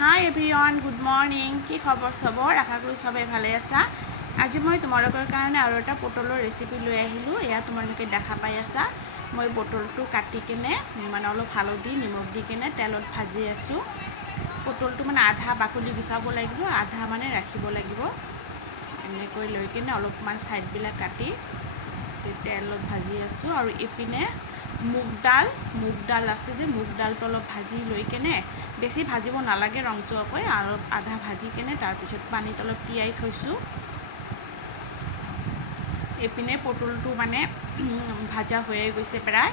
হাই everyone, good morning. কি খবৰ চবৰ? আশা কৰোঁ চবেই ভালে আছা। আজি মই তোমালোকৰ কাৰণে আৰু এটা পটলৰ ৰেচিপি লৈ আহিলোঁ। এয়া তোমালোকে দেখা পাই আছা। মই পটলটো কাটি কেনে মানে অলপ হালধি নিমখ দি কেনে তেলত ভাজি আছোঁ। পটলটো মানে আধা বাকলি গুচাব লাগিব, আধা মানে ৰাখিব লাগিব। এনেকৈ লৈ কেনে অলপমান ছাইডবিলাক কাটি তেলত ভাজি আছোঁ। আৰু ইপিনে মুগ ডাল আছে যে, মুগ ডালটো অলপ ভাজি লৈ কেনে, বেছি ভাজিব নালাগে ৰংচুৱাকৈ, আৰু আধা ভাজি কেনে তাৰপিছত পানীত অলপ তিয়াই থৈছোঁ। এইপিনে পটলটো মানে ভাজা হৈয়ে গৈছে প্ৰায়,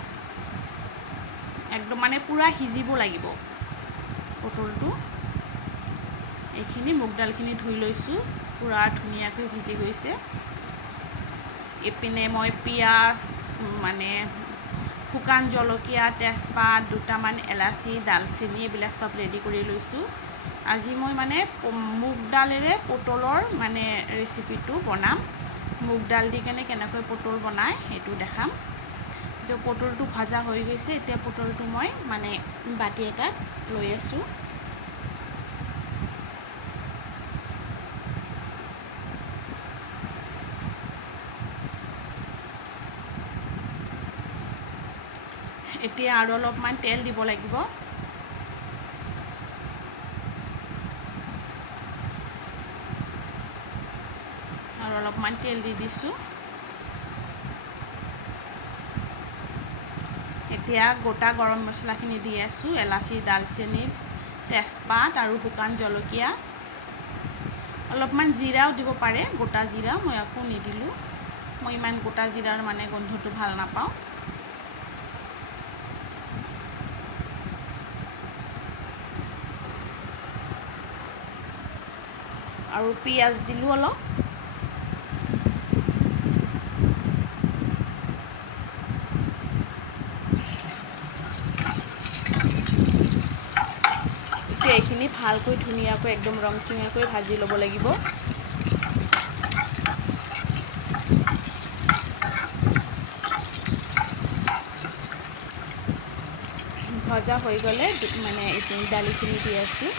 একদম মানে পূৰা সিজিব লাগিব পটলটো। এইখিনি মুগ ডালখিনি ধুই লৈছোঁ, পূৰা ধুনীয়াকৈ ভিজি গৈছে। এইপিনে মই পিঁয়াজ, মানে শুকান জলকীয়া, তেজপাত, দুটামান এলাচি, দালচেনি এইবিলাক চব ৰেডি কৰি লৈছোঁ। আজি মই মানে মুগ ডালেৰে পটলৰ মানে ৰেচিপিটো বনাম। মুগ ডাল দি কেনে কেনেকৈ পটল বনায় সেইটো দেখাম। এতিয়া পটলটো ভাজা হৈ গৈছে। এতিয়া পটলটো মই মানে বাতি এটাত লৈ আছোঁ। এতিয়া আৰু অলপমান তেল দিব লাগিব। আৰু অলপমান তেল দি দিছোঁ। এতিয়া গোটা গৰম মছলাখিনি দি আছোঁ। এলাচি, দালচেনি, তেজপাত আৰু শুকান জলকীয়া। অলপমান জিৰাও দিব পাৰে, গোটা জিৰা। মই আকৌ নিদিলোঁ, মই ইমান গোটা জিৰাৰ মানে গোন্ধটো ভাল নাপাওঁ। আৰু পিঁয়াজ দিলোঁ অলপ। এতিয়া এইখিনি ভালকৈ ধুনীয়াকৈ একদম ৰংচঙীয়াকৈ ভাজি ল'ব লাগিব। ভজা হৈ গ'লে মানে দালিখিনি দি আছোঁ।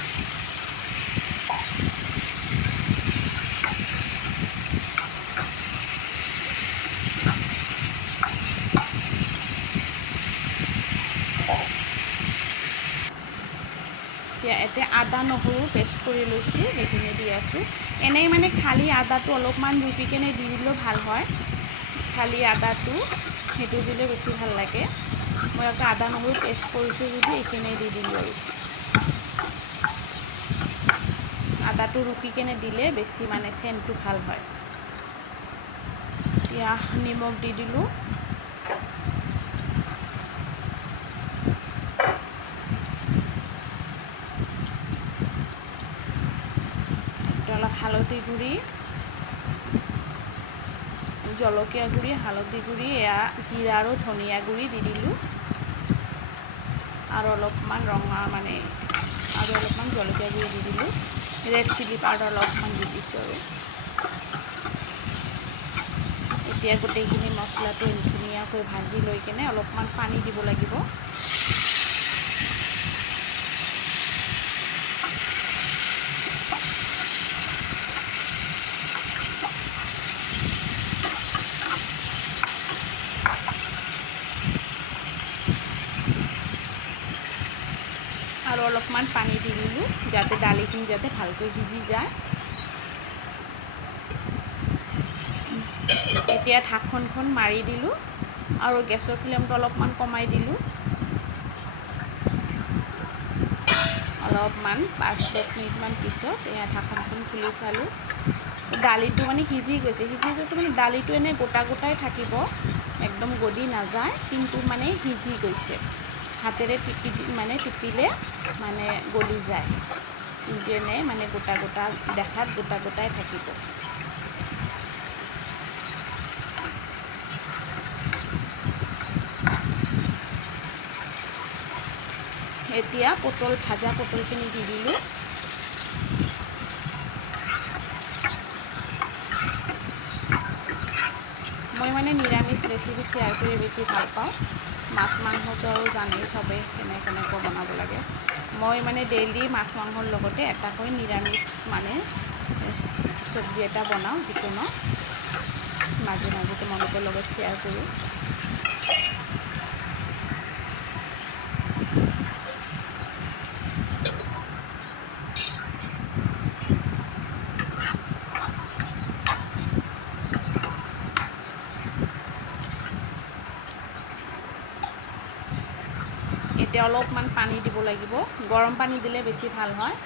এতিয়া আদা নহৰু পেষ্ট কৰি লৈছোঁ, সেইখিনি দি আছোঁ। এনেই মানে খালী আদাটো অলপমান ৰুকি কেনে দি দিলেও ভাল হয়। খালী আদাটো সেইটো দিলে বেছি ভাল লাগে। মই আকৌ আদা নহৰু পেষ্ট কৰিছোঁ যদি এইখিনি দি দিলোঁ। আৰু আদাটো ৰুকি কেনে দিলে বেছি মানে চেণ্টটো ভাল হয়। এতিয়া নিমখ দি দিলোঁ। অলপ হালধি গুড়ি, জলকীয়া গুড়ি, হালধি গুড়ি, এয়া জিৰা আৰু ধনিয়া গুড়ি দি দিলোঁ। আৰু অলপমান আৰু অলপমান জলকীয়া গুড়ি দি দিলোঁ। ৰেড চিলি পাউডাৰ অলপমান দি দিছোঁ। আৰু এতিয়া গোটেইখিনি মছলাটো ধুনীয়াকৈ ভাজি লৈ কেনে অলপমান পানী দিব লাগিব। আৰু অলপমান পানী দি দিলোঁ, যাতে দালিখিনি যাতে ভালকৈ সিজি যায়। এতিয়া ঢাকনখন মাৰি দিলোঁ আৰু গেছৰ ফ্লেমটো অলপমান কমাই দিলোঁ। অলপমান 5-10 মিনিটমান পিছত এয়া ঢাকনখন খুলি চালোঁ। দালিটো মানে সিজি গৈছে মানে দালিটো এনেই গোটা গোটাই থাকিব, একদম গলি নাযায়, কিন্তু মানে সিজি গৈছে। হাতেৰে টিপিলে মানে গলি যায়, কিন্তু এনেই মানে গোটা গোটা দেখাত গোটা গোটাই থাকিব। এতিয়া ভাজা পটলখিনি দি দিলোঁ। মই মানে নিৰামিষ ৰেচিপি শ্বেয়াৰ কৰি বেছি ভাল পাওঁ। মাছ মাংসটো আৰু জানেই চবেই কেনেকৈ বনাব লাগে। মই মানে ডেইলি মাছ মাংসৰ লগতে এটাকৈ নিৰামিষ মানে চব্জি এটা বনাওঁ, যিকোনো মাজে মাজে তোমালোকৰ লগত শ্বেয়াৰ কৰোঁ। এতিয়া অলপমান পানী দিব লাগিব, গৰম পানী দিলে বেছি ভাল হয়।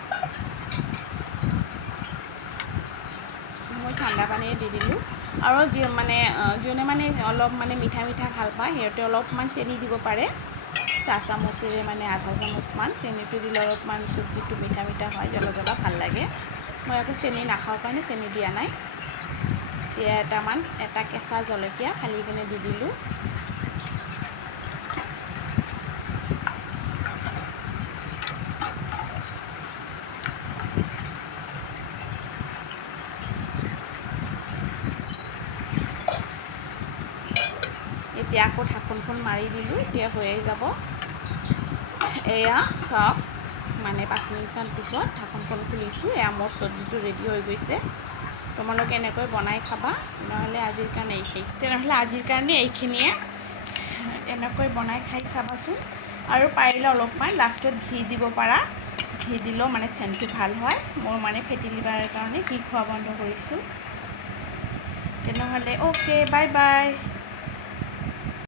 মই ঠাণ্ডা পানীয়ে দি দিলোঁ। আৰু যোনে মানে অলপ মানে মিঠা মিঠা ভাল পায় সিহঁতে অলপমান চেনি দিব পাৰে, চাহ চামুচেৰে মানে আধা চামুচমান চেনিটো দিলে অলপমান চব্জিটো মিঠা মিঠা হয়, জ্বলা জ্বলা ভাল লাগে। মই আকৌ চেনি নাখাওঁ কাৰণে চেনি দিয়া নাই। এতিয়া এটা কেঁচা জলকীয়া ফালি কিনে দি দিলোঁ। এতিয়া আকৌ ঢাকোনখন মাৰি দিলোঁ, এতিয়া হৈয়ে যাব। এয়া চাওক, মানে 5 মিনিটমান পিছত ঢাকোনখন খুলিছোঁ, এয়া মোৰ চব্জিটো ৰেডি হৈ গৈছে। তোমালোকে এনেকৈ বনাই খাবা, তেনেহ'লে আজিৰ কাৰণে এইখিনিয়ে। এনেকৈ বনাই খাই চাবাচোন। আৰু পাৰিলে অলপমান লাষ্টত ঘি দিব পাৰা, ঘি দিলেও মানে চেণ্টটো ভাল হয়। মোৰ মানে ফেটি লিভাৰৰ কাৰণে ঘি খোৱা বন্ধ কৰিছোঁ। তেনেহ'লে অ'কে, বাই বাই।